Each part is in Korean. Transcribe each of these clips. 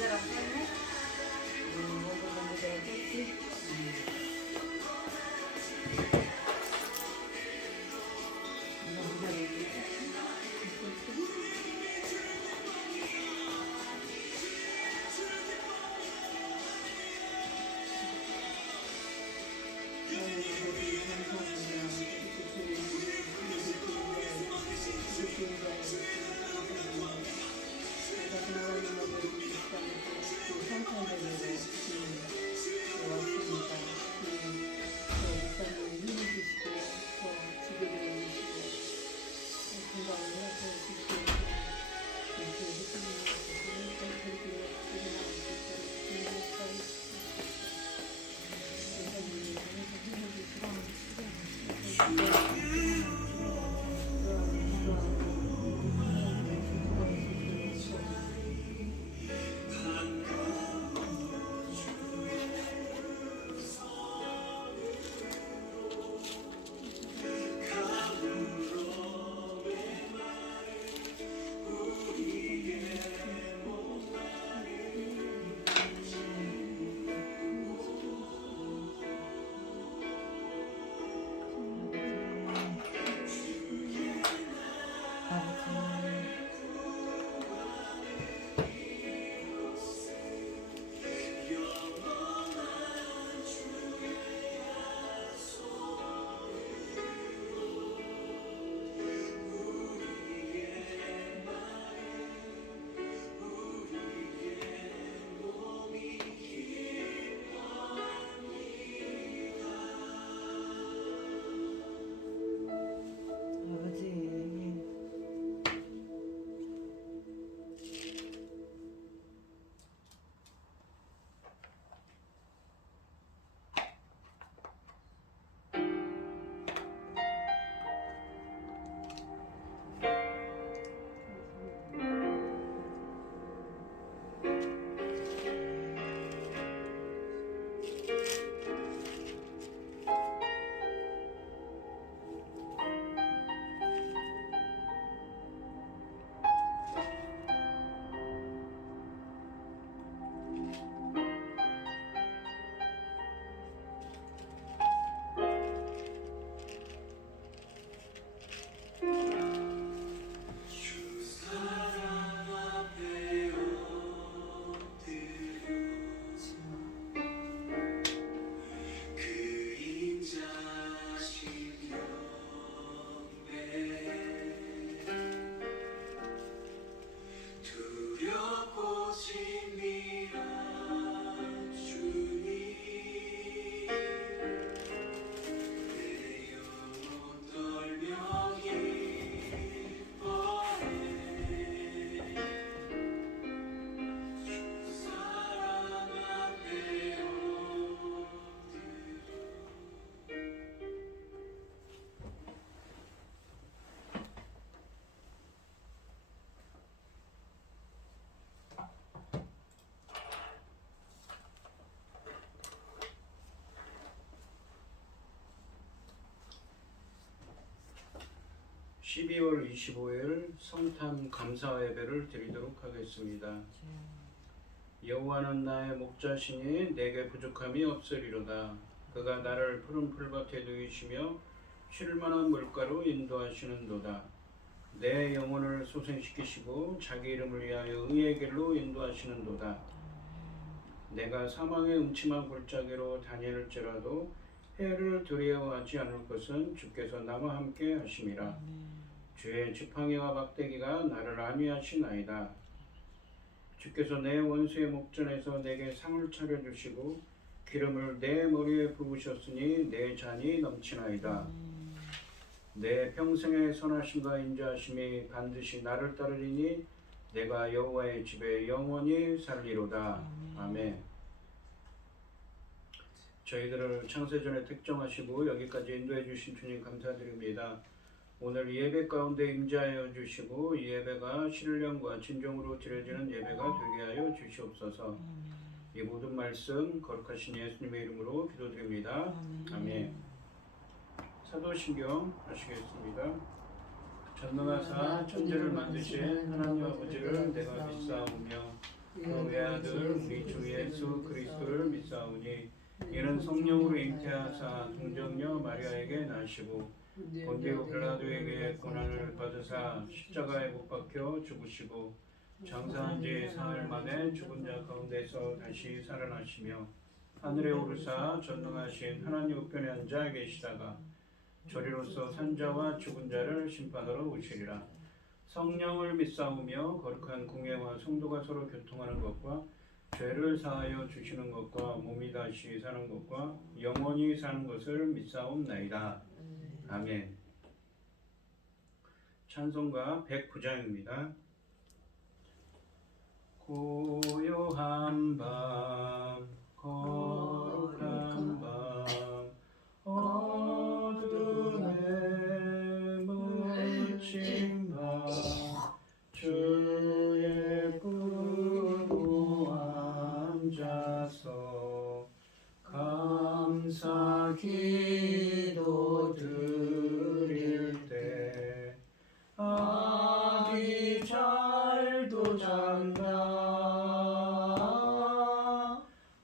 모자라고 했네? 원고가 모자라고 했지? 이거 모자라고 했지? (12월 25일) 성탄 감사 예배를 드리도록 하겠습니다. 여호와는 나의 목자시니 내게 부족함이 없으리로다. 그가 나를 푸른 풀밭에 누이시며 쉴 만한 물가로 인도하시는도다. 내 영혼을 소생시키시고 자기 이름을 위하여 의의 길로 인도하시는도다. 내가 사망의 음침한 골짜기로 다닐지라도 해를 두려워하지 않을 것은 주께서 나와 함께 하심이라. 주의 지팡이와 막대기가 나를 안위하시나이다. 주께서 내 원수의 목전에서 내게 상을 차려주시고 기름을 내 머리에 부으셨으니 내 잔이 넘치나이다. 내 평생의 선하심과 인자하심이 반드시 나를 따르리니 내가 여호와의 집에 영원히 살리로다. 아멘. 저희들을 창세전에 택정하시고 여기까지 인도해 주신 주님 감사드립니다. 오늘 예배 가운데 임재하여 주시고 이 예배가 신령과 진정으로 드려지는 예배가 되게 하여 주시옵소서. 이 모든 말씀 거룩하신 예수님의 이름으로 기도드립니다. 아멘. 사도신경 하시겠습니다. 전능하사 천지를 만드신 하나님 아버지를 내가 믿사오며 그 외아들 우리 주 예수 그리스도를 믿사오니 이는 성령으로 잉태하사 동정녀 마리아에게 나시고 본디오 빌라도에게 고난을 받으사 십자가에 못 박혀 죽으시고 장사한 지 사흘 만에 죽은 자 가운데서 다시 살아나시며 하늘에 오르사 전능하신 하나님 우편에 앉아 계시다가 저리로서 산자와 죽은 자를 심판하러 오시리라. 성령을 믿사오며 거룩한 공예와 성도가 서로 교통하는 것과 죄를 사하여 주시는 것과 몸이 다시 사는 것과 영원히 사는 것을 믿사옵나이다. 아멘. 찬송가 109장입니다. 고요한 밤 거룩한 밤 어둠에 묻힌 밤 주의 부르고 앉아서 감사 기도 드릴 때 아기 잘도 잔다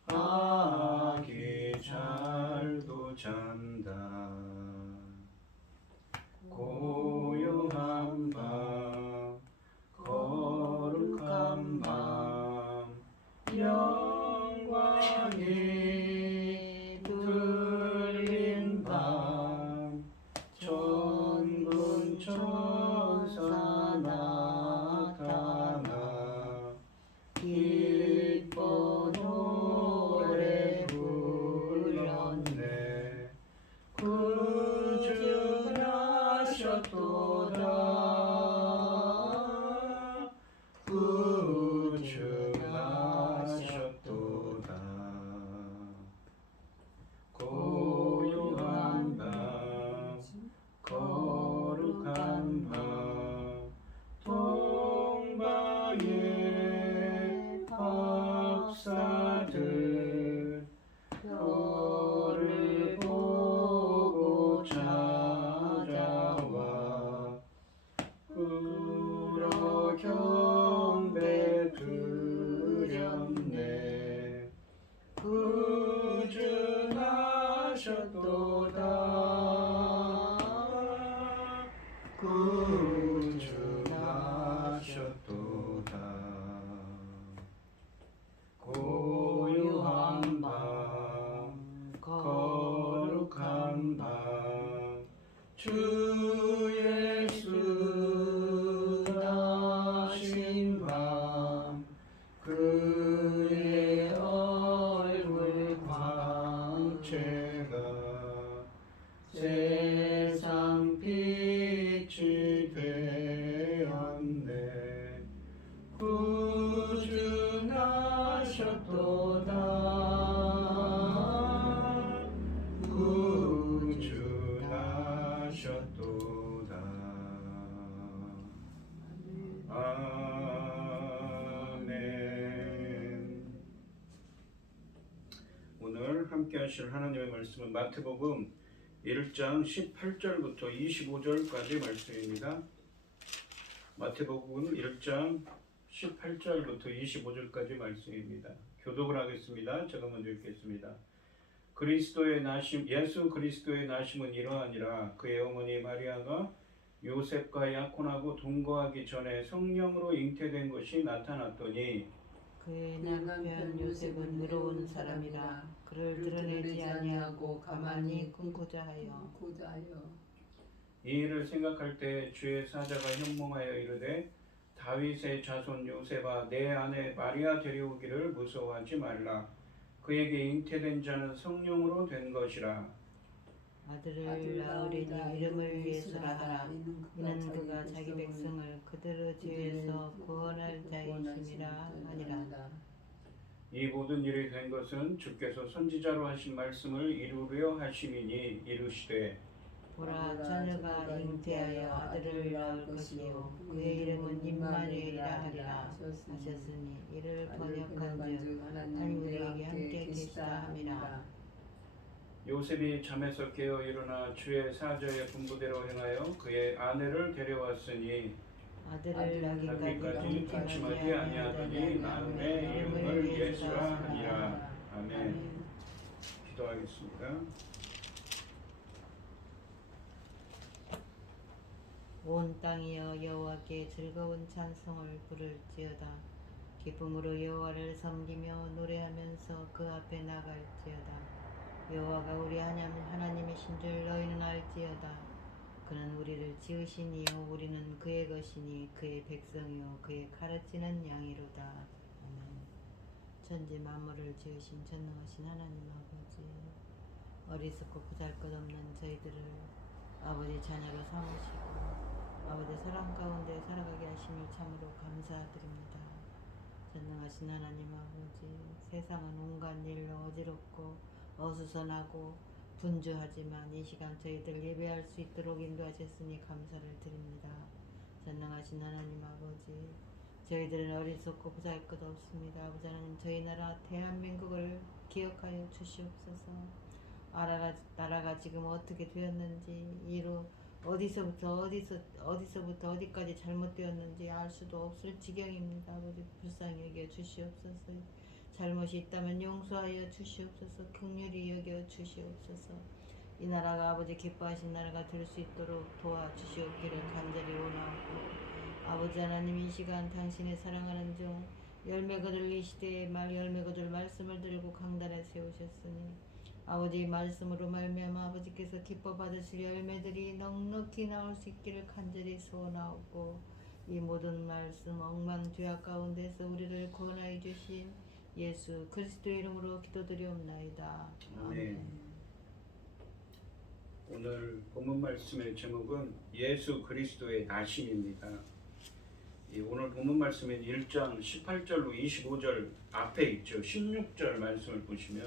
아기 잘도 잔다 고요한 밤 거룩한 밤 영광이 들린 밤 천군 천사 나타나 기뻐 노래 불렀네 구주나셨도다 구주나셨도다 고요한 밤 거룩한 밤 동방의 박사들 별을 보고 찾아와 울어 경배 드렸네 구주 나셨도다 구주 나셨도다 고요한 밤 거룩한 밤 주 예수 나신 밤 그의 얼굴 광채가 세상 빛이 되었네 구주 나셨도다 구주 나셨도다 아멘. 오늘 함께 하실 하나님의 말씀은 마태복음 1장 18절부터 25절까지 말씀입니다. 마태복음 1장 18절부터 25절까지 말씀입니다. 교독을 하겠습니다. 제가 먼저 읽겠습니다. 그리스도의 나심 예수 그리스도의 나심은 이러하니라. 그의 어머니 마리아가 요셉과 약혼하고 동거하기 전에 성령으로 잉태된 것이 나타났더니 그의 남편 요셉은 의로운 사람이라 그를 드러내지 아니하고 가만히 꿈꾸자 하여 이 일을 생각할 때 주의 사자가 현몽하여 이르되 다윗의 자손 요셉아 내 아내 마리아 데려오기를 무서워하지 말라. 그에게 잉태된 자는 성령으로 된 것이라. 아들을 낳으리니 이름을 예수라 하라. 이는 그가 자기 백성을 그들의 죄에서 구원할 자이심이라 하니라. 이 모든 일이 된 것은 주께서 선지자로 하신 말씀을 이루려 하심이니 이르시되 보라 자녀가 잉태하여 아들을 낳을 것이요 그의 이름은 임마누엘이라 하리라 하셨으니 이를 번역한즉 하나님 우리에게 함께 계시다 함이라. 요셉이 잠에서 깨어 일어나 주의 사자의 분부대로 행하여 그의 아내를 데려왔으니 아들을 낳기까지 하기까지 방심하지 아니하더니 나음의 이름을 예수라 하니라. 아멘. 기도하겠습니다. 온 땅이여 여호와께 즐거운 찬송을 부를지어다. 기쁨으로 여호와를 섬기며 노래하면서 그 앞에 나갈지어다. 여호와가 우리 하나님이신 줄 너희는 알지어다. 그는 우리를 지으신 이요 우리는 그의 것이니 그의 백성이요 그의 가르치는 양이로다. 아멘. 천지 만물을 지으신 전능하신 하나님 아버지, 어리석고 보잘것없는 저희들을 아버지 자녀로 삼으시고 아버지 사랑 가운데 살아가게 하심을 참으로 감사드립니다. 전능하신 하나님 아버지, 세상은 온갖 일로 어지럽고 어수선하고 분주하지만 이 시간 저희들 예배할 수 있도록 인도하셨으니 감사를 드립니다. 전능하신 하나님 아버지, 저희들은 어리석고 보잘것없습니다. 아버지 하나님, 저희 나라 대한민국을 기억하여 주시옵소서. 나라가 지금 어떻게 되었는지, 이로 어디서부터 어디까지 잘못되었는지 알 수도 없을 지경입니다. 아버지 불쌍히 여겨 주시옵소서. 잘못이 있다면 용서하여 주시옵소서. 긍휼히 여겨 주시옵소서. 이 나라가 아버지 기뻐하신 나라가 될 수 있도록 도와주시옵기를 간절히 원하옵고, 아버지 하나님, 이 시간 당신의 사랑하는 종 열매 거둘 이 시대에 열매 거둘 말씀을 들고 강단에 세우셨으니 아버지 말씀으로 말미암아 아버지께서 기뻐 받으실 열매들이 넉넉히 나올 수 있기를 간절히 소원하옵고, 이 모든 말씀 억만 죄악 가운데서 우리를 구원하여 주신 예수 그리스도의 이름으로 기도드리옵나이다. 아멘. 오늘 본문 말씀의 제목은 예수 그리스도의 나심입니다. 오늘 본문 말씀인 1장 18절로 25절 앞에 있죠. 16절 말씀을 보시면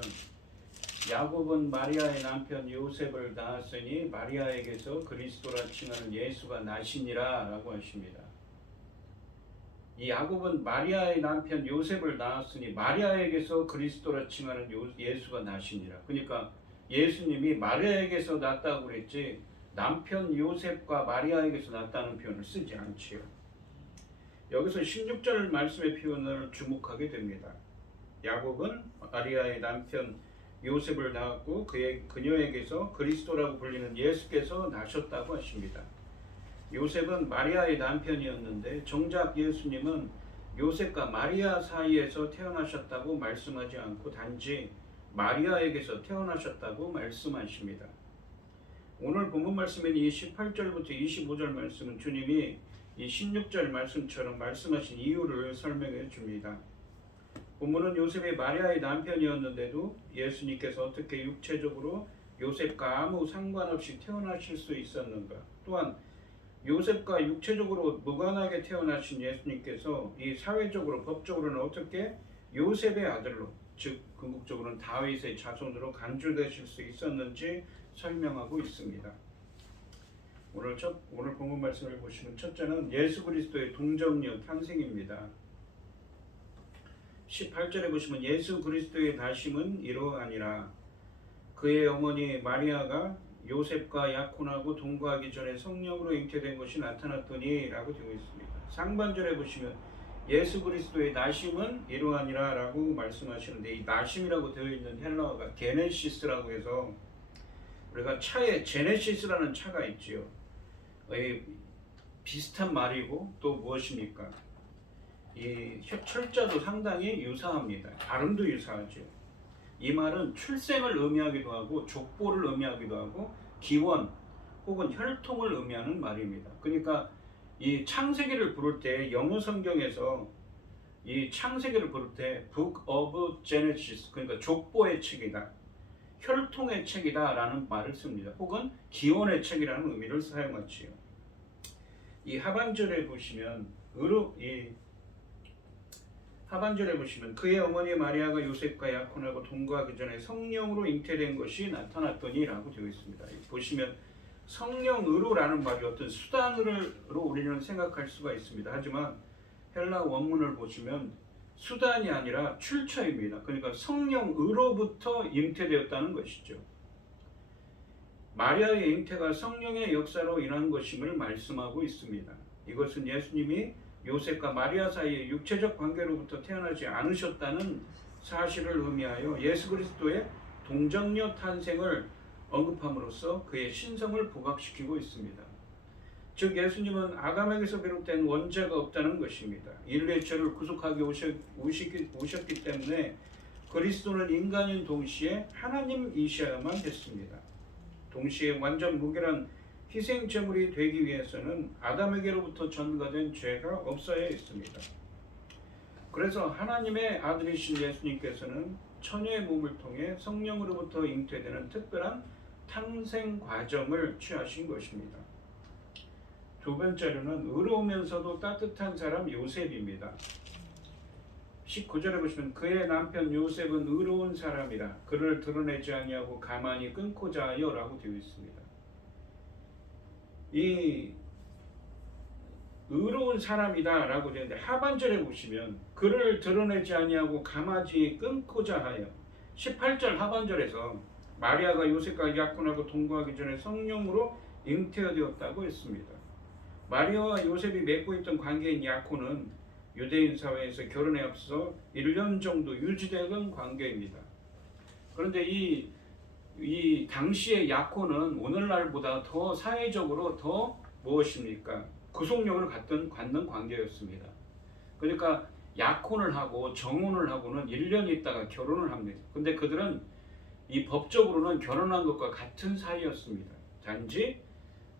야곱은 마리아의 남편 요셉을 낳았으니 마리아에게서 그리스도라 칭하는 예수가 나시니라 라고 하십니다. 이 야곱은 마리아의 남편 요셉을 낳았으니 마리아에게서 그리스도라 칭하는 예수가 나시니라. 그러니까 예수님이 마리아에게서 낳았다고 그랬지 남편 요셉과 마리아에게서 낳았다는 표현을 쓰지 않지요. 여기서 16절 말씀의 표현을 주목하게 됩니다. 야곱은 마리아의 남편 요셉을 낳았고 그녀에게서 그리스도라고 불리는 예수께서 나셨다고 하십니다. 요셉은 마리아의 남편이었는데 정작 예수님은 요셉과 마리아 사이에서 태어나셨다고 말씀하지 않고 단지 마리아에게서 태어나셨다고 말씀하십니다. 오늘 본문 말씀인 이 18절부터 25절 말씀은 주님이 이 16절 말씀처럼 말씀하신 이유를 설명해 줍니다. 본문은 요셉이 마리아의 남편이었는데도 예수님께서 어떻게 육체적으로 요셉과 아무 상관없이 태어나실 수 있었는가, 또한 요셉과 육체적으로 무관하게 태어나신 예수님께서 이 사회적으로 법적으로는 어떻게 요셉의 아들로, 즉 궁극적으로는 다윗의 자손으로 간주되실 수 있었는지 설명하고 있습니다. 오늘 본문 말씀을 보시면 첫째는 예수 그리스도의 동정녀 탄생입니다. 18절에 보시면 예수 그리스도의 나심은 이러하니라. 그의 어머니 마리아가 요셉과 약혼하고 동거하기 전에 성령으로 잉태된 것이 나타났더니 라고 되어 있습니다. 상반절에 보시면 예수 그리스도의 나심은 이러하니라 라고 말씀하시는데, 이 나심이라고 되어 있는 헬라어가 게네시스라고 해서 우리가 차에 제네시스라는 차가 있지요. 비슷한 말이고 또 무엇입니까? 이 철자도 상당히 유사합니다. 발음도 유사하죠. 이 말은 출생을 의미하기도 하고 족보를 의미하기도 하고 기원 혹은 혈통을 의미하는 말입니다. 그러니까 이 창세기를 부를 때 영어 성경에서 이 창세기를 부를 때 Book of Genesis, 그러니까 족보의 책이다, 혈통의 책이다 라는 말을 씁니다. 혹은 기원의 책이라는 의미를 사용하지요. 이 하반절에 보시면 하반절에 보시면 그의 어머니 마리아가 요셉과 약혼하고 동거하기 전에 성령으로 잉태된 것이 나타났더니 라고 되어 있습니다. 보시면 성령으로라는 말이 어떤 수단으로 우리는 생각할 수가 있습니다. 하지만 헬라 원문을 보시면 수단이 아니라 출처입니다. 그러니까 성령으로부터 잉태되었다는 것이죠. 마리아의 잉태가 성령의 역사로 인한 것임을 말씀하고 있습니다. 이것은 예수님이 요셉과 마리아 사이의 육체적 관계로부터 태어나지 않으셨다는 사실을 의미하여 예수 그리스도의 동정녀 탄생을 언급함으로써 그의 신성을 부각시키고 있습니다. 즉 예수님은 아담에게서 비롯된 원죄가 없다는 것입니다. 인류의 죄를 구속하기 오셨기 때문에 그리스도는 인간인 동시에 하나님이셔야만 했습니다. 동시에 완전 무결한 희생 제물이 되기 위해서는 아담에게로부터 전가된 죄가 없어야 했습니다. 그래서 하나님의 아들이신 예수님께서는 처녀의 몸을 통해 성령으로부터 잉태되는 특별한 탄생 과정을 취하신 것입니다. 두 번째로는 의로우면서도 따뜻한 사람 요셉입니다. 19절에 보시면 그의 남편 요셉은 의로운 사람이라 그를 드러내지 아니하고 가만히 끊고자 하여 라고 되어 있습니다. 이 의로운 사람이다 라고 되어 있는데 하반절에 보시면 그를 드러내지 아니하고 가만히 끊고자 하여 18절 하반절에서 마리아가 요셉과 약혼하고 동거하기 전에 성령으로 잉태되었다고 했습니다. 마리아와 요셉이 맺고 있던 관계인 약혼은 유대인 사회에서 결혼에 앞서 1년 정도 유지되던 관계입니다. 그런데 이 당시의 약혼은 오늘날보다 더 사회적으로 더 무엇입니까? 구속력을 갖는 관계였습니다. 그러니까 약혼을 하고 정혼을 하고는 1년 있다가 결혼을 합니다. 근데 그들은 이 법적으로는 결혼한 것과 같은 사이였습니다. 단지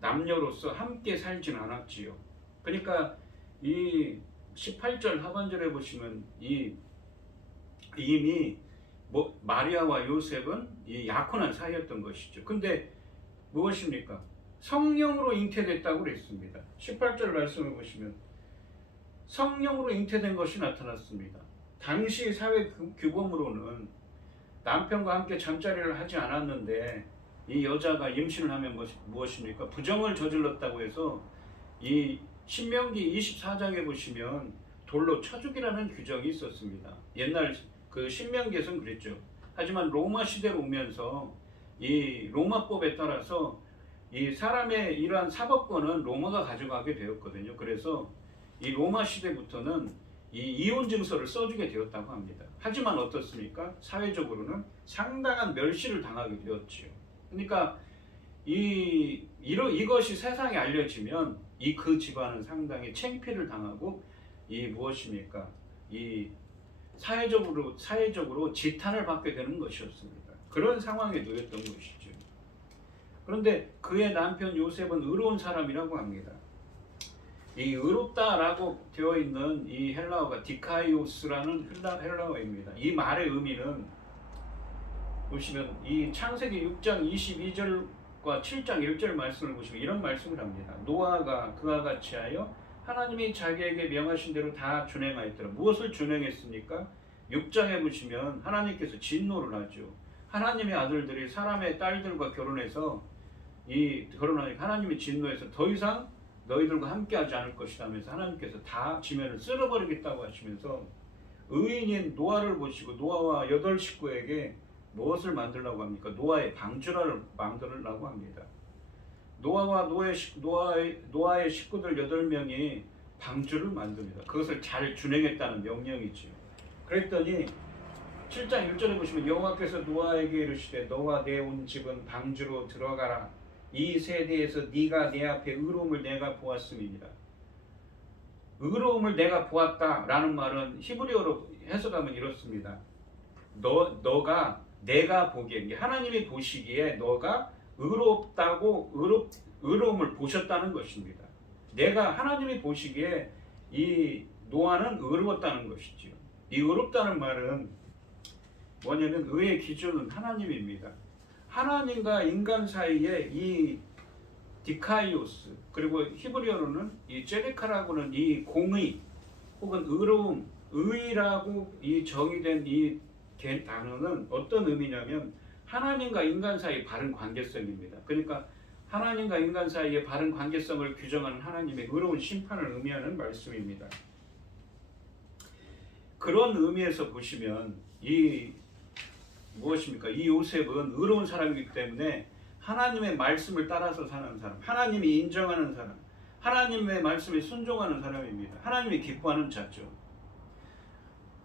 남녀로서 함께 살진 않았지요. 그러니까 이 18절 하반절에 보시면 이미 마리아와 요셉은 이 약혼한 사이였던 것이죠. 근데 무엇입니까? 성령으로 잉태됐다고 그랬습니다. 18절 말씀을 보시면 성령으로 잉태된 것이 나타났습니다. 당시 사회 규범으로는 남편과 함께 잠자리를 하지 않았는데 이 여자가 임신을 하면 무엇입니까? 부정을 저질렀다고 해서 이 신명기 24장에 보시면 돌로 쳐 죽이라는 규정이 있었습니다. 옛날 그 신명기에서는 그랬죠. 하지만 로마 시대로 오면서 이 로마법에 따라서 이 사람의 이러한 사법권은 로마가 가져가게 되었거든요. 그래서 이 로마 시대부터는 이 이혼 증서를 써주게 되었다고 합니다. 하지만 어떻습니까? 사회적으로는 상당한 멸시를 당하게 되었지요. 그러니까 이것이 세상에 알려지면 그 집안은 상당히 창피를 당하고 무엇입니까? 사회적으로 지탄을 받게 되는 것이었습니다. 그런 상황에 놓였던 것이죠. 그런데 그의 남편 요셉은 의로운 사람이라고 합니다. 이 의롭다라고 되어 있는 이 헬라어가 디카이오스라는 헬라어입니다. 이 말의 의미는 보시면 이 창세기 6장 22절과 7장 1절 말씀을 보시면 이런 말씀을 합니다. 노아가 그와 같이 하여 하나님이 자기에게 명하신 대로 다 준행하였더라. 무엇을 준행했습니까? 6장에 보시면 하나님께서 진노를 하죠. 하나님의 아들들이 사람의 딸들과 결혼해서 결혼하니까 하나님이 진노해서 더 이상 너희들과 함께하지 않을 것이다 하면서 하나님께서 다 지면을 쓸어버리겠다고 하시면서 의인인 노아를 보시고 노아와 8 식구에게 무엇을 만들라고 합니까? 노아의 방주를 만들라고 합니다. 노아와 노아의 식구들 8명이 방주를 만듭니다. 그것을 잘 준행했다는 명령이지요. 그랬더니 7장 1절에 보시면 여호와께서 노아에게 이르시되 너와 내 온 집은 방주로 들어가라. 이 세대에서 네가 내 앞에 의로움을 내가 보았음이니라. 의로움을 내가 보았다라는 말은 히브리어로 해석하면 이렇습니다. 내가 보기에 하나님이 보시기에 너가 의로움을 보셨다는 것입니다. 하나님이 보시기에 이 노아는 의로웠다는 것이지요. 이 의롭다는 말은 뭐냐면 의의 기준은 하나님입니다. 하나님과 인간 사이에 이 디카이오스 그리고 히브리어로는 이 제데카라고는 이 공의 혹은 의로움, 의라고 정의된 이 단어는 어떤 의미냐면 하나님과 인간 사이의 바른 관계성입니다. 그러니까 하나님과 인간 사이의 바른 관계성을 규정하는 하나님의 의로운 심판을 의미하는 말씀입니다. 그런 의미에서 보시면 무엇입니까? 이 요셉은 의로운 사람이기 때문에 하나님의 말씀을 따라서 사는 사람, 하나님이 인정하는 사람, 하나님의 말씀에 순종하는 사람입니다. 하나님이 기뻐하는 자죠.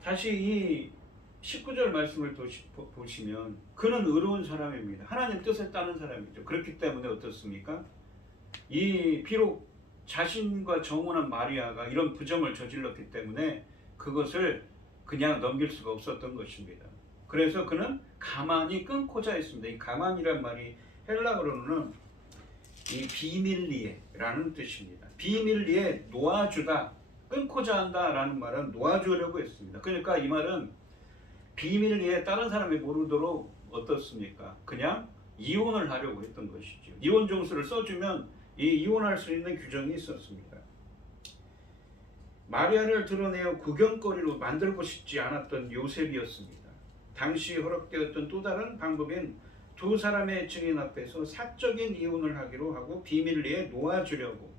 다시 이 19절 말씀을 보시면 그는 의로운 사람입니다. 하나님 뜻에 따른 사람이죠. 그렇기 때문에 어떻습니까? 이 비록 자신과 정혼한 마리아가 이런 부정을 저질렀기 때문에 그것을 그냥 넘길 수가 없었던 것입니다. 그래서 그는 가만히 끊고자 했습니다. 이 가만이란 말이 헬라어로는 이 비밀리에라는 뜻입니다. 비밀리에 놓아주다, 끊고자 한다라는 말은 놓아주려고 했습니다. 그러니까 이 말은 비밀리에 다른 사람이 모르도록 어떻습니까? 그냥 이혼을 하려고 했던 것이죠. 이혼 정수를 써주면 이 이혼할 수 있는 규정이 있었습니다. 마리아를 드러내어 구경거리로 만들고 싶지 않았던 요셉이었습니다. 당시 허락되었던 또 다른 방법인 두 사람의 증인 앞에서 사적인 이혼을 하기로 하고 비밀리에 놓아주려고,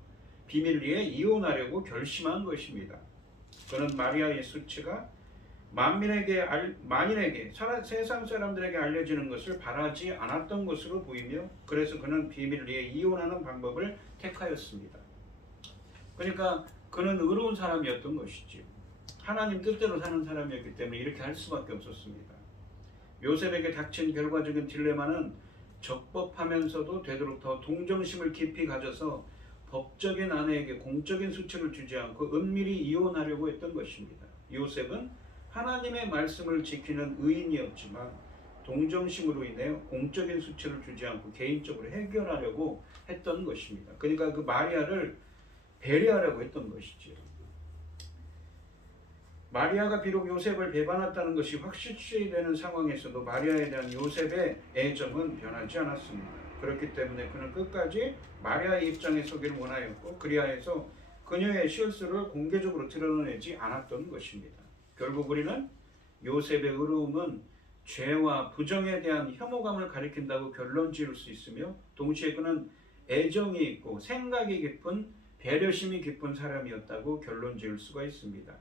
비밀리에 이혼하려고 결심한 것입니다. 그는 마리아의 수치가 만인에게 세상 사람들에게 알려지는 것을 바라지 않았던 것으로 보이며, 그래서 그는 비밀리에 이혼하는 방법을 택하였습니다. 그러니까 그는 의로운 사람이었던 것이지요. 하나님 뜻대로 사는 사람이었기 때문에 이렇게 할 수밖에 없었습니다. 요셉에게 닥친 결과적인 딜레마는 적법하면서도 되도록 더 동정심을 깊이 가져서 법적인 아내에게 공적인 수치를 주지 않고 은밀히 이혼하려고 했던 것입니다. 요셉은 하나님의 말씀을 지키는 의인이었지만 동정심으로 인해 공적인 수치를 주지 않고 개인적으로 해결하려고 했던 것입니다. 그러니까 그 마리아를 배려하려고 했던 것이죠. 마리아가 비록 요셉을 배반했다는 것이 확실시되는 상황에서도 마리아에 대한 요셉의 애정은 변하지 않았습니다. 그렇기 때문에 그는 끝까지 마리아의 입장에 서기를 원하였고 그리하여서 그녀의 실수를 공개적으로 드러내지 않았던 것입니다. 결국 우리는 요셉의 의로움은 죄와 부정에 대한 혐오감을 가리킨다고 결론 지을 수 있으며, 동시에 그는 애정이 있고 생각이 깊은 배려심이 깊은 사람이었다고 결론 지을 수가 있습니다.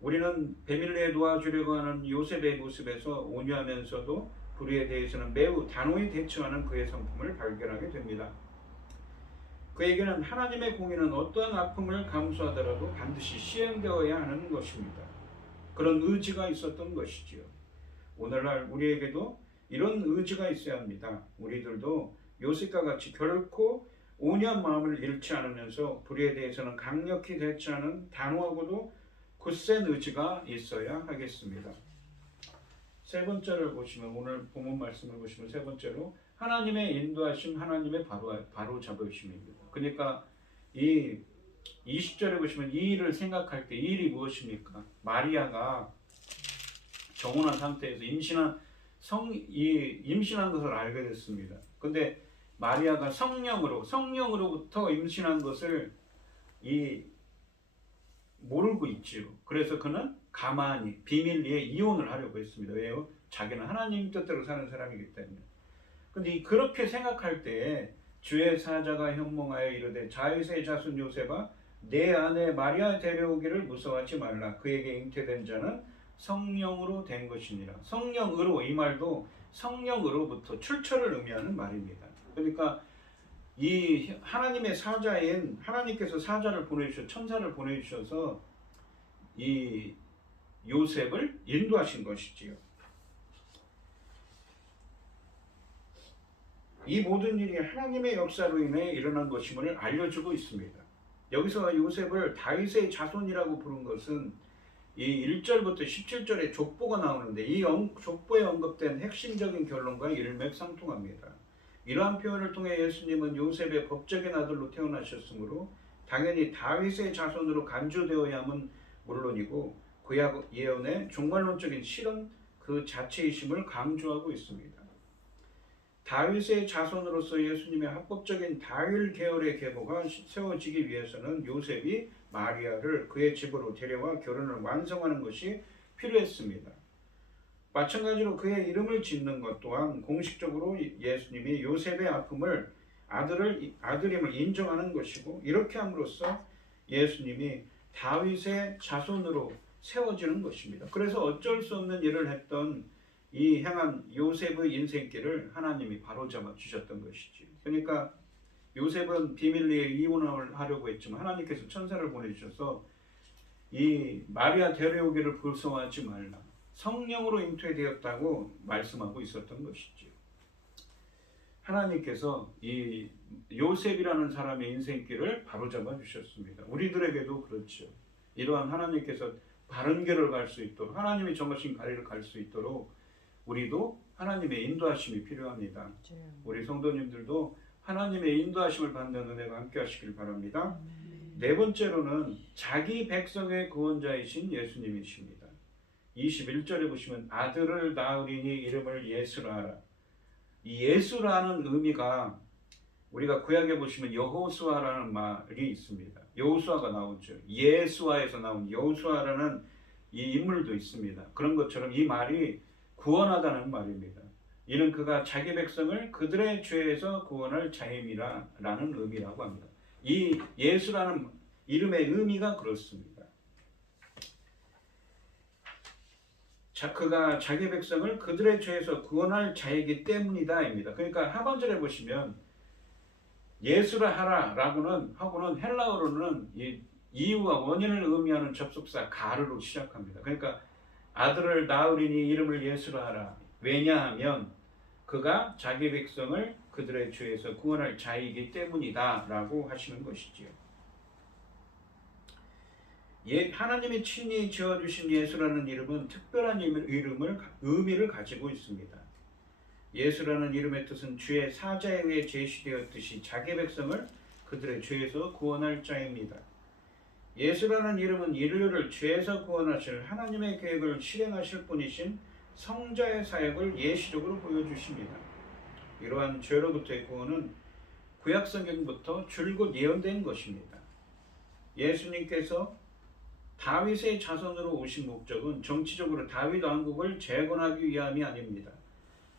우리는 비밀리에 놓아주려고 하는 요셉의 모습에서 온유하면서도 불의에 대해서는 매우 단호히 대처하는 그의 성품을 발견하게 됩니다. 그에게는 하나님의 공의는 어떠한 아픔을 감수하더라도 반드시 시행되어야 하는 것입니다. 그런 의지가 있었던 것이지요. 오늘날 우리에게도 이런 의지가 있어야 합니다. 우리들도 요셉과 같이 결코 온유한 마음을 잃지 않으면서 불의에 대해서는 강력히 대처하는 단호하고도 굳센 의지가 있어야 하겠습니다. 세 번째를 보시면, 오늘 본문 말씀을 보시면 세 번째로 하나님의 인도하심, 하나님의 바로 잡으심입니다. 그러니까 이 20절에 보시면 이 일을 생각할 때 이 일이 무엇입니까? 마리아가 정혼한 상태에서 임신한 것을 알게 됐습니다. 근데 마리아가 성령으로부터 임신한 것을 모르고 있지요. 그래서 그는 가만히 비밀리에 이혼을 하려고 했습니다. 왜요? 자기는 하나님 뜻대로 사는 사람이기 때문에. 근데 그렇게 생각할 때에 주의 사자가 현몽하여 이르되 다윗의 자손 요셉아 내 아내 마리아 데려오기를 무서워하지 말라. 그에게 잉태된 자는 성령으로 된 것이니라. 성령으로, 이 말도 성령으로부터 출처를 의미하는 말입니다. 그러니까 이 하나님의 사자인 하나님께서 사자를 보내주셔, 천사를 보내주셔서 이 요셉을 인도하신 것이지요. 이 모든 일이 하나님의 역사로 인해 일어난 것임을 알려주고 있습니다. 여기서 요셉을 다윗의 자손이라고 부른 것은 이 1절부터 17절에 족보가 나오는데 이 족보에 언급된 핵심적인 결론과 일맥상통합니다. 이러한 표현을 통해 예수님은 요셉의 법적인 아들로 태어나셨으므로 당연히 다윗의 자손으로 간주되어야 함은 물론이고 구약 예언의 종말론적인 실현 그 자체이심을 강조하고 있습니다. 다윗의 자손으로서 예수님의 합법적인 다윗 계열의 계보가 세워지기 위해서는 요셉이 마리아를 그의 집으로 데려와 결혼을 완성하는 것이 필요했습니다. 마찬가지로 그의 이름을 짓는 것 또한 공식적으로 예수님이 요셉의 아픔을 아들임을 인정하는 것이고, 이렇게 함으로써 예수님이 다윗의 자손으로 세워지는 것입니다. 그래서 어쩔 수 없는 일을 했던 이 행한 요셉의 인생길을 하나님이 바로잡아 주셨던 것이지. 그러니까 요셉은 비밀리에 이혼을 하려고 했지만 하나님께서 천사를 보내주셔서 이 마리아 데려오기를 불성하지 말라. 성령으로 잉태되었다고 말씀하고 있었던 것이지요. 하나님께서 이 요셉이라는 사람의 인생길을 바로잡아 주셨습니다. 우리들에게도 그렇죠. 이러한 하나님께서 바른 길을 갈 수 있도록 하나님이 정하신 가리를 갈 수 있도록 우리도 하나님의 인도하심이 필요합니다. 우리 성도님들도 하나님의 인도하심을 받는 은혜가 함께 하시길 바랍니다. 네 번째로는 자기 백성의 구원자이신 예수님이십니다. 21절에 보시면 아들을 낳으리니 이름을 예수라 하라. 이 예수라는 의미가 우리가 구약에 보시면 여호수아라는 말이 있습니다. 여호수아가 나오죠. 예수아에서 나온 여호수아라는 이 인물도 있습니다. 그런 것처럼 이 말이 구원하다는 말입니다. 이는 그가 자기 백성을 그들의 죄에서 구원할 자임이라 라는 의미라고 합니다. 이 예수라는 이름의 의미가 그렇습니다. 그가 자기 백성을 그들의 죄에서 구원할 자이기 때문이다입니다. 그러니까 하반절에 보시면 예수라 하라라고는 하고는 헬라어로는 이유와 원인을 의미하는 접속사 가르로 시작합니다. 그러니까 아들을 낳으리니 이름을 예수라 하라. 왜냐하면 그가 자기 백성을 그들의 죄에서 구원할 자이기 때문이다라고 하시는 것이지요. 하나님이 친히 지어주신 예수라는 이름은 특별한 의미를 가지고 있습니다. 예수라는 이름의 뜻은 주의 사자에 의해 제시되었듯이 자기 백성을 그들의 죄에서 구원할 자입니다. 예수라는 이름은 인류를 죄에서 구원하실 하나님의 계획을 실행하실 분이신 성자의 사역을 예시적으로 보여주십니다. 이러한 죄로부터의 구원은 구약성경부터 줄곧 예언된 것입니다. 예수님께서 다윗의 자손으로 오신 목적은 정치적으로 다윗 왕국을 재건하기 위함이 아닙니다.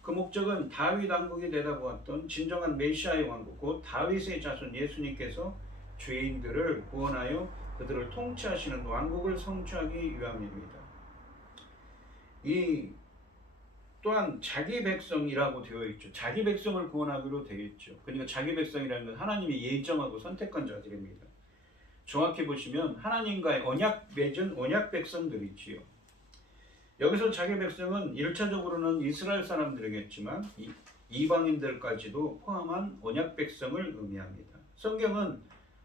그 목적은 다윗 왕국이 되다 보았던 진정한 메시아의 왕국, 곧 다윗의 자손 예수님께서 죄인들을 구원하여 그들을 통치하시는 왕국을 성취하기 위함입니다. 또한 자기 백성이라고 되어 있죠. 자기 백성을 구원하기로 되어 있죠. 그러니까 자기 백성이라는 건 하나님이 예정하고 선택한 자들입니다. 정확히 보시면 하나님과의 언약 맺은 언약 백성들이지요. 여기서 자기 백성은 1차적으로는 이스라엘 사람들이겠지만 이방인들까지도 포함한 언약 백성을 의미합니다. 성경은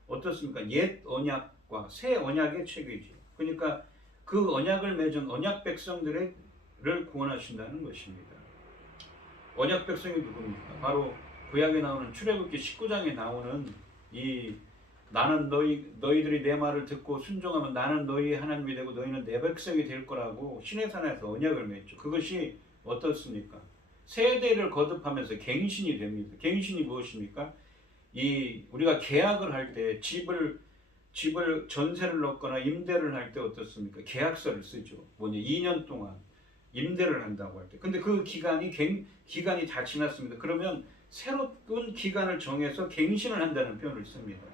어떻습니까? 옛 언약과 새 언약의 책이죠. 그러니까 그 언약을 맺은 언약 백성들을 구원하신다는 것입니다. 언약 백성이 누굽니까? 바로 구약에 나오는 출애굽기 19장에 나오는 나는 너희들이 내 말을 듣고 순종하면 나는 너희의 하나님이 되고 너희는 내 백성이 될 거라고 시내산에서 언약을 맺죠. 그것이 어떻습니까? 세대를 거듭하면서 갱신이 됩니다. 갱신이 무엇입니까? 우리가 계약을 할 때 집을 전세를 넣거나 임대를 할 때 어떻습니까? 계약서를 쓰죠. 2년 동안 임대를 한다고 할 때. 근데 그 기간이 다 지났습니다. 그러면 새로운 기간을 정해서 갱신을 한다는 표현을 씁니다.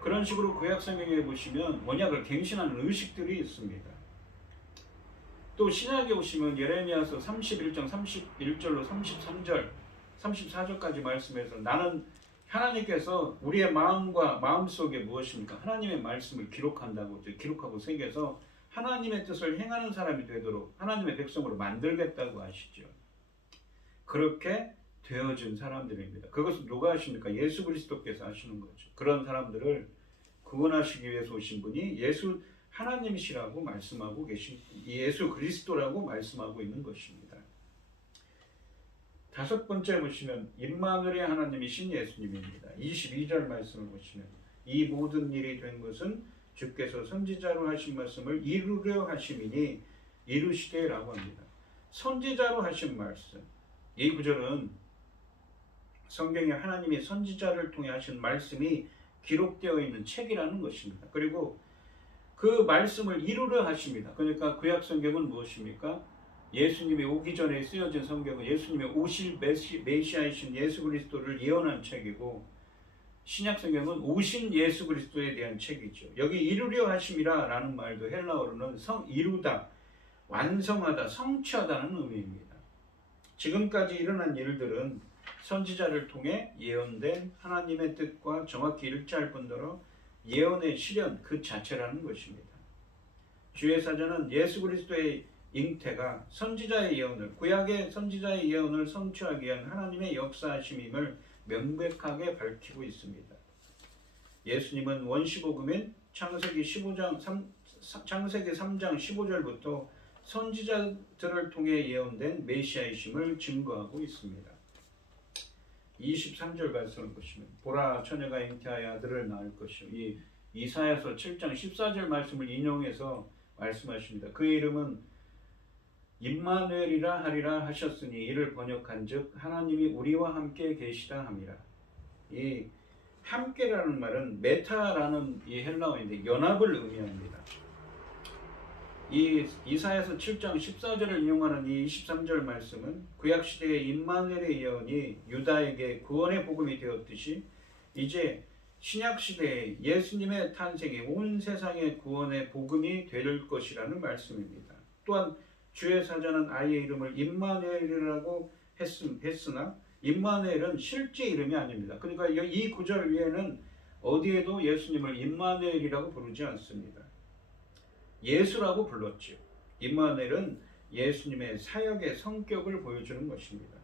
그런 식으로 구약 성경에 보시면 언약을 갱신하는 의식들이 있습니다. 또 신약에 보시면 예레미야서 31장 31절로 33절, 34절까지 말씀해서 나는 하나님께서 우리의 마음속에 무엇입니까? 하나님의 말씀을 기록하고 새겨서 하나님의 뜻을 행하는 사람이 되도록 하나님의 백성으로 만들겠다고 하시죠. 그렇게 되어진 사람들입니다. 그것은 누가 하십니까? 예수 그리스도께서 하시는 거죠. 그런 사람들을 구원하시기 위해서 오신 분이 하나님이시라고 말씀하고 예수 그리스도라고 말씀하고 있는 것입니다. 다섯 번째 보시면 임마누엘의 하나님이신 예수님입니다. 22절 말씀을 보시면 이 모든 일이 된 것은 주께서 선지자로 하신 말씀을 이루려 하심이니 이루시되라고 합니다. 선지자로 하신 말씀. 이 구절은 성경에 하나님이 선지자를 통해 하신 말씀이 기록되어 있는 책이라는 것입니다. 그리고 그 말씀을 이루려 하십니다. 그러니까 구약 성경은 무엇입니까? 예수님이 오기 전에 쓰여진 성경은 예수님의 오실 메시아이신 예수 그리스도를 예언한 책이고, 신약 성경은 오신 예수 그리스도에 대한 책이죠. 여기 이루려 하심이라 라는 말도 헬라어로는 이루다, 완성하다, 성취하다는 의미입니다. 지금까지 일어난 일들은 선지자를 통해 예언된 하나님의 뜻과 정확히 일치할 뿐더러 예언의 실현 그 자체라는 것입니다. 주의 사전은 예수 그리스도의 잉태가 선지자의 예언을, 구약의 선지자의 예언을 성취하기 위한 하나님의 역사하심임을 명백하게 밝히고 있습니다. 예수님은 원시복음인 창세기 3장 15절부터 선지자들을 통해 예언된 메시아이심을 증거하고 있습니다. 23절 말씀을 보시면 보라 처녀가 잉태하여 아들을 낳을 것이요. 이 이사야서 7장 14절 말씀을 인용해서 말씀하십니다. 그의 이름은 임마누엘이라 하리라 하셨으니 이를 번역한즉 하나님이 우리와 함께 계시다 함이라. 이 함께라는 말은 메타라는 이 헬라어인데 연합을 의미합니다. 이 이사야서 7장 14절을 이용하는 이 23절 말씀은 구약시대의 임마누엘의 예언이 유다에게 구원의 복음이 되었듯이 이제 신약시대의 예수님의 탄생이 온 세상의 구원의 복음이 될 것이라는 말씀입니다. 또한 주의 사전은 아이의 이름을 임마누엘이라고 했으나 임마누엘은 실제 이름이 아닙니다. 그러니까 이 구절 위에는 어디에도 예수님을 임마누엘이라고 부르지 않습니다. 예수라고 불렀지요. 임마누엘은 예수님의 사역의 성격을 보여주는 것입니다.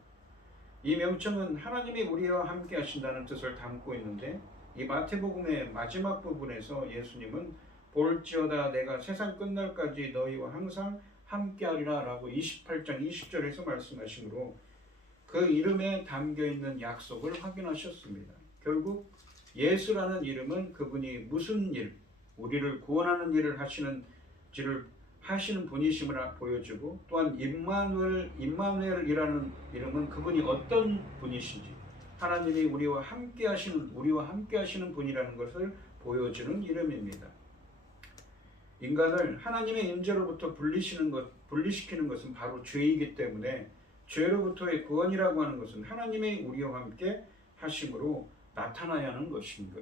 이 명칭은 하나님이 우리와 함께 하신다는 뜻을 담고 있는데 이 마태복음의 마지막 부분에서 예수님은 볼지어다 내가 세상 끝날까지 너희와 항상 함께하리라 라고 28장 20절에서 말씀하시므로 그 이름에 담겨있는 약속을 확인하셨습니다. 결국 예수라는 이름은 그분이 무슨 일, 우리를 구원하는 일을 하시는 분이심을 보여주고 또한 임마누엘이라는 이름은 그분이 어떤 분이신지 하나님이 우리와 함께 하시는 분이라는 것을 보여주는 이름입니다. 인간을 하나님의 임재로부터 분리시키는 것은 바로 죄이기 때문에 죄로부터의 구원이라고 하는 것은 하나님의 우리와 함께 하심으로 나타나야 하는 것입니다.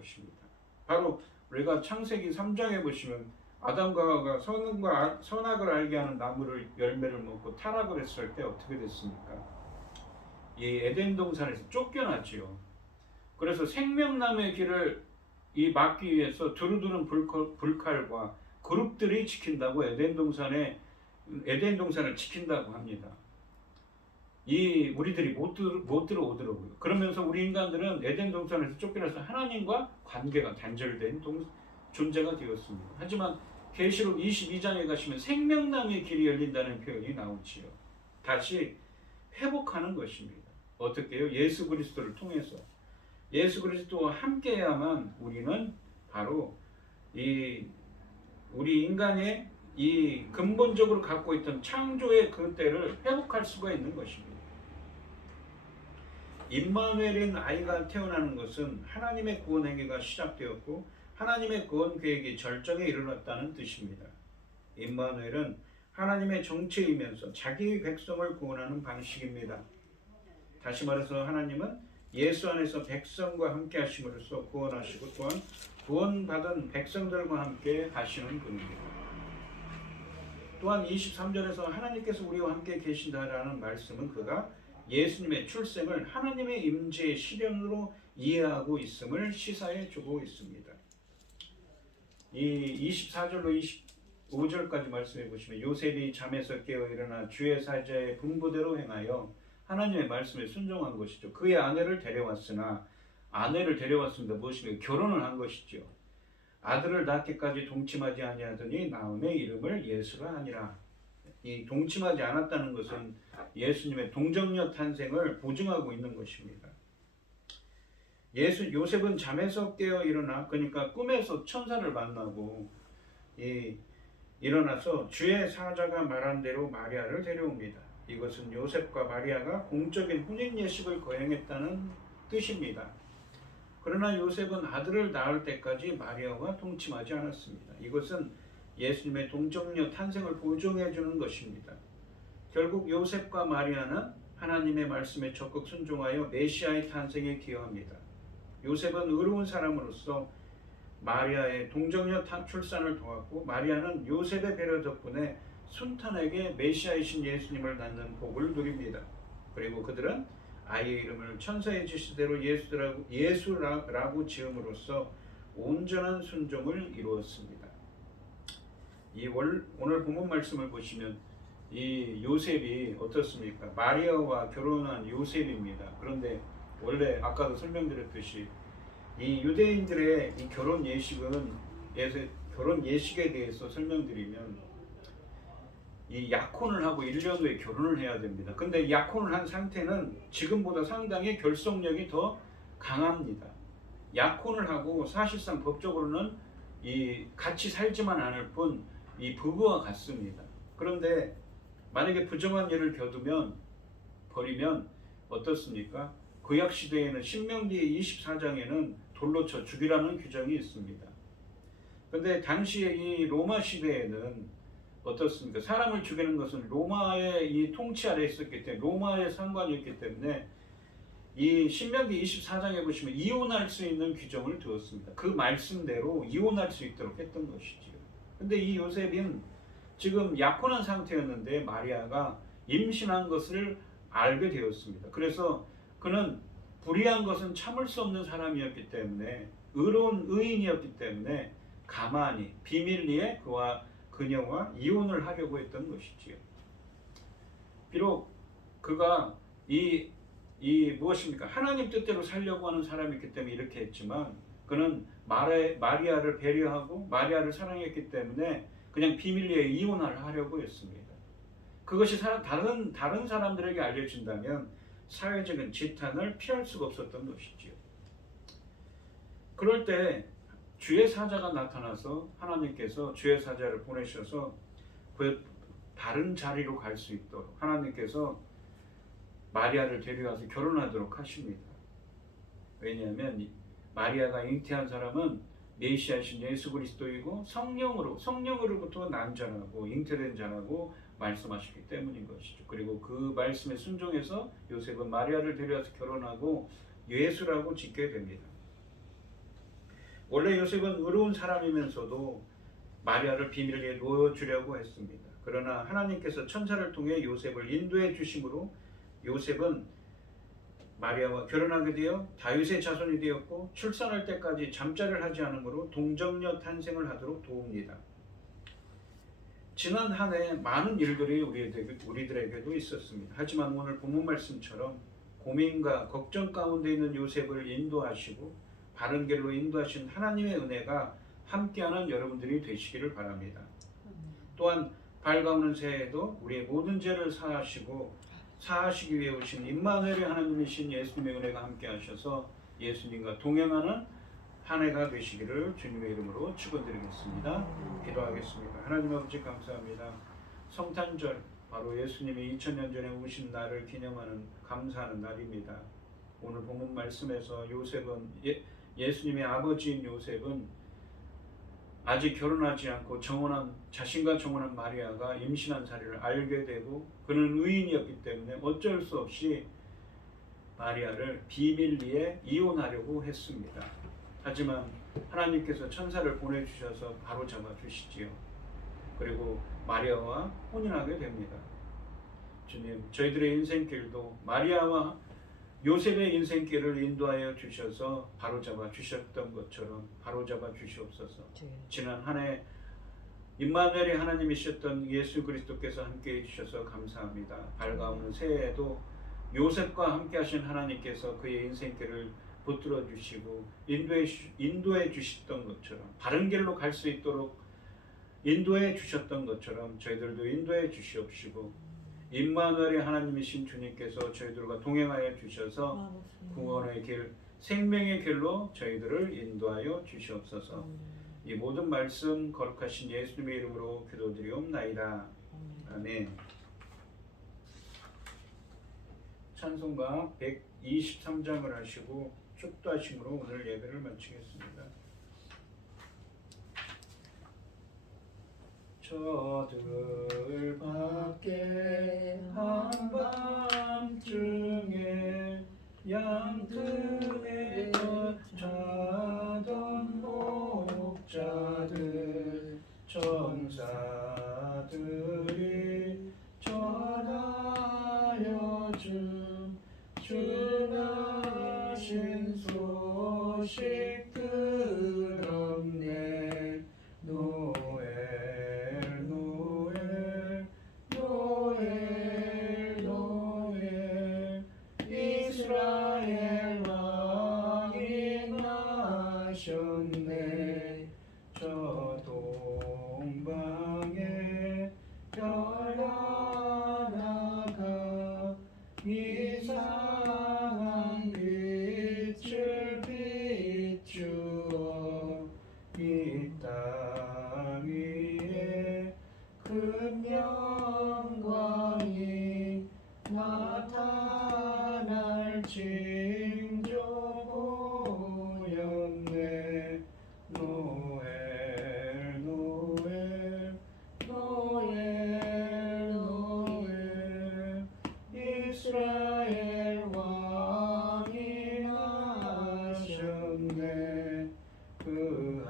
바로 우리가 창세기 3장에 보시면 아담과 하와가 선악을 알게 하는 나무를 열매를 먹고 타락을 했을 때 어떻게 됐습니까? 이 에덴 동산에서 쫓겨났지요. 그래서 생명나무의 길을 막기 위해서 두루두른 불칼과 그룹들이 지킨다고 에덴 동산을 지킨다고 합니다. 우리들이 못 들어오더라고요. 그러면서 우리 인간들은 에덴 동산에서 쫓겨나서 하나님과 관계가 단절된 존재가 되었습니다. 하지만 계시록 22장에 가시면 생명나무의 길이 열린다는 표현이 나오지요. 다시 회복하는 것입니다. 어떻게요? 예수 그리스도를 통해서 예수 그리스도와 함께해야만 우리는 바로 우리 인간의 이 근본적으로 갖고 있던 창조의 그 때를 회복할 수가 있는 것입니다. 임마누엘인 아이가 태어나는 것은 하나님의 구원 행위가 시작되었고 하나님의 구원 계획이 절정에 이르렀다는 뜻입니다. 임마누엘은 하나님의 정체이면서 자기 백성을 구원하는 방식입니다. 다시 말해서 하나님은 예수 안에서 백성과 함께 하심으로써 구원하시고 또한 구원받은 백성들과 함께 하시는 분입니다. 또한 23절에서 하나님께서 우리와 함께 계신다라는 말씀은 그가 예수님의 출생을 하나님의 임재의 실현으로 이해하고 있음을 시사해 주고 있습니다. 이 24절로 25절까지 말씀해 보시면 요셉이 잠에서 깨어 일어나 주의 사자의 분부대로 행하여 하나님의 말씀에 순종한 것이죠. 그의 아내를 데려왔습니다. 무엇입니까? 결혼을 한 것이죠. 아들을 낳기까지 동침하지 아니하더니 나음의 이름을 예수라 하니라. 이 동침하지 않았다는 것은 예수님의 동정녀 탄생을 보증하고 있는 것입니다. 요셉은 잠에서 깨어 일어나, 그러니까 꿈에서 천사를 만나고 일어나서 주의 사자가 말한 대로 마리아를 데려옵니다. 이것은 요셉과 마리아가 공적인 혼인 예식을 거행했다는 뜻입니다. 그러나 요셉은 아들을 낳을 때까지 마리아와 동침하지 않았습니다. 이것은 예수님의 동정녀 탄생을 보증해 주는 것입니다. 결국 요셉과 마리아는 하나님의 말씀에 적극 순종하여 메시아의 탄생에 기여합니다. 요셉은 의로운 사람으로서 마리아의 동정녀 출산을 도왔고 마리아는 요셉의 배려 덕분에 순탄하게 메시아이신 예수님을 낳는 복을 누립니다. 그리고 그들은 아이의 이름을 천사의 지시대로 예수라고 지음으로써 온전한 순종을 이루었습니다. 오늘 본문 말씀을 보시면 이 요셉이 어떻습니까? 마리아와 결혼한 요셉입니다. 그런데 원래 아까도 설명드렸듯이 이 유대인들의 이 결혼 예식에 대해서 설명드리면 이 약혼을 하고 1년 후에 결혼을 해야 됩니다. 근데 약혼을 한 상태는 지금보다 상당히 결속력이 더 강합니다. 약혼을 하고 사실상 법적으로는 이 같이 살지만 않을 뿐 이 부부와 같습니다. 그런데 만약에 부정한 일을 버리면 어떻습니까? 구약 시대에는 신명기 24장에는 돌로 쳐 죽이라는 규정이 있습니다. 근데 당시에 이 로마 시대에는 어떻습니까? 사람을 죽이는 것은 로마의 이 통치 아래에 있었기 때문에 로마의 상관이었기 때문에 이 신명기 24장에 보시면 이혼할 수 있는 규정을 두었습니다. 그 말씀대로 이혼할 수 있도록 했던 것이지요. 근데 이 요셉은 지금 약혼한 상태였는데 마리아가 임신한 것을 알게 되었습니다. 그래서 그는 불의한 것은 참을 수 없는 사람이었기 때문에 의로운 의인이었기 때문에 가만히 비밀리에 그녀와 이혼을 하려고 했던 것이지요. 비록 그가 무엇입니까? 하나님 뜻대로 살려고 하는 사람이기 때문에 이렇게 했지만 그는 마리아를 배려하고 마리아를 사랑했기 때문에 그냥 비밀리에 이혼을 하려고 했습니다. 그것이 다른 사람들에게 알려진다면 사회적인 지탄을 피할 수가 없었던 것이지요. 그럴 때 주의 사자가 나타나서 하나님께서 주의 사자를 보내셔서 그 다른 자리로 갈 수 있도록 하나님께서 마리아를 데려와서 결혼하도록 하십니다. 왜냐하면 마리아가 잉태한 사람은 메시아신 예수 그리스도이고 성령으로부터 난 자라고 잉태된 자라고 말씀하셨기 때문인 것이죠. 그리고 그 말씀에 순종해서 요셉은 마리아를 데려와서 결혼하고 예수라고 짓게 됩니다. 원래 요셉은 의로운 사람이면서도 마리아를 비밀리에 놓아주려고 했습니다. 그러나 하나님께서 천사를 통해 요셉을 인도해 주심으로 요셉은 마리아와 결혼하게 되어 다윗의 자손이 되었고 출산할 때까지 잠자를 하지 않으므로 동정녀 탄생을 하도록 도웁니다. 지난 한 해 많은 일들이 우리들에게도 있었습니다. 하지만 오늘 본문 말씀처럼 고민과 걱정 가운데 있는 요셉을 인도하시고 바른 길로 인도하신 하나님의 은혜가 함께하는 여러분들이 되시기를 바랍니다. 또한 밝아오는 새해에도 우리의 모든 죄를 사하시기 위해 오신 임마누엘의 하나님이신 예수님의 은혜가 함께하셔서 예수님과 동행하는 한 해가 되시기를 주님의 이름으로 축원드리겠습니다. 기도하겠습니다. 하나님 아버지 감사합니다. 성탄절 바로 예수님이 2000년 전에 오신 날을 기념하는 감사하는 날입니다. 오늘 본문 말씀에서 요셉은 예수님의 아버지인 요셉은 아직 결혼하지 않고 자신과 정혼한 마리아가 임신한 사실을 알게 되고 그는 의인이었기 때문에 어쩔 수 없이 마리아를 비밀리에 이혼하려고 했습니다. 하지만 하나님께서 천사를 보내주셔서 바로 잡아주시지요. 그리고 마리아와 혼인하게 됩니다. 주님, 저희들의 인생길도 마리아와 요셉의 인생길을 인도하여 주셔서 바로잡아 주셨던 것처럼 바로잡아 주시옵소서. 지난 한 해 임마누엘이 하나님이셨던 예수 그리스도께서 함께해 주셔서 감사합니다. 밝아오는 새해에도 요셉과 함께 하신 하나님께서 그의 인생길을 붙들어 주시고 인도해 주셨던 것처럼 바른 길로 갈 수 있도록 인도해 주셨던 것처럼 저희들도 인도해 주시옵시고 임마누엘의 하나님이신 주님께서 저희들과 동행하여 주셔서 구원의 길, 생명의 길로 저희들을 인도하여 주시옵소서. 이 모든 말씀 거룩하신 예수님의 이름으로 기도드리옵나이다. 아멘. 찬송가 123장을 하시고 축도하심으로 오늘 예배를 마치겠습니다. 저들 밖에 한밤중에 양틈에 자던 목자들 전사들이 전하여 주 소식 들었네. 노엘 노엘 노엘 노엘 이스라엘 왕이 나셨네. 저 동방에 별 하나가 이상한 빛을 비추어 이 땅 위에 큰 영광이 나타날 징조 보였네. 노엘 노엘 노엘 노엘 이스라엘 왕이 나셨네. 그 한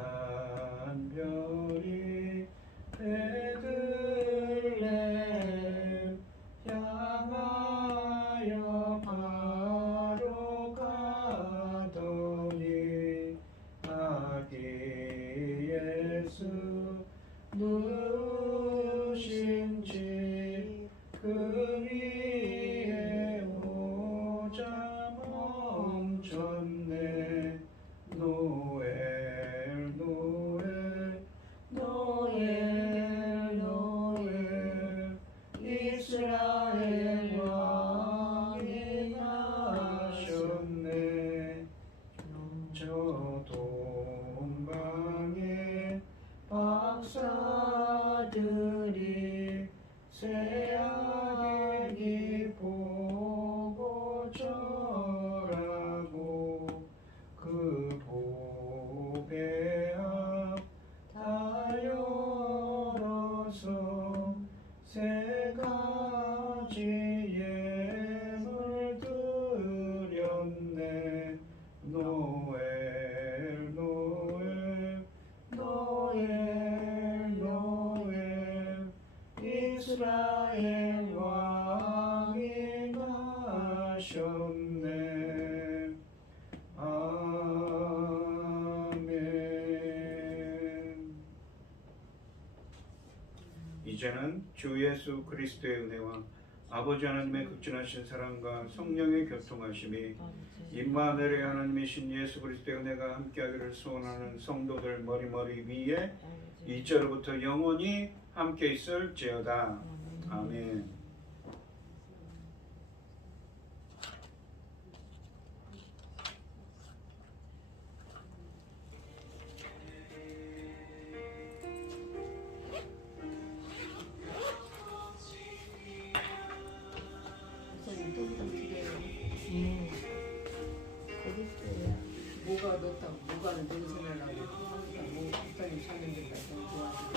별이 베들레헴 향하여 바로 가더니 아기 예수 누우신 집 그 위에 오자 멈췄네. 노엘 노엘 노엘 노엘 이스라엘 왕이 나셨네. 저 동방에 박사들이 새 아기 보고 절하고 그 보배 앞 다 열어서 세 가지 예물 드렸네. 노엘 노엘 노엘 노엘 이스라엘 왕이 나셨네. 아멘. 이제는 주 예수 그리스도의 은혜와 아버지 하나님의 극진하신 사랑과 성령의 교통하심이 임마누엘의 하나님의 신 예수 그리스도의 은혜가 함께하기를 소원하는 성도들 머리머리 위에 이제로부터 영원히 함께 있을지어다. 아멘. 목사님 또부터 드려요. 거기 있어요. 뭐가 넣었다고 뭐가는 냄새 나려고 하니까 뭐 목사님 찾는 데가 좀 좋아하시고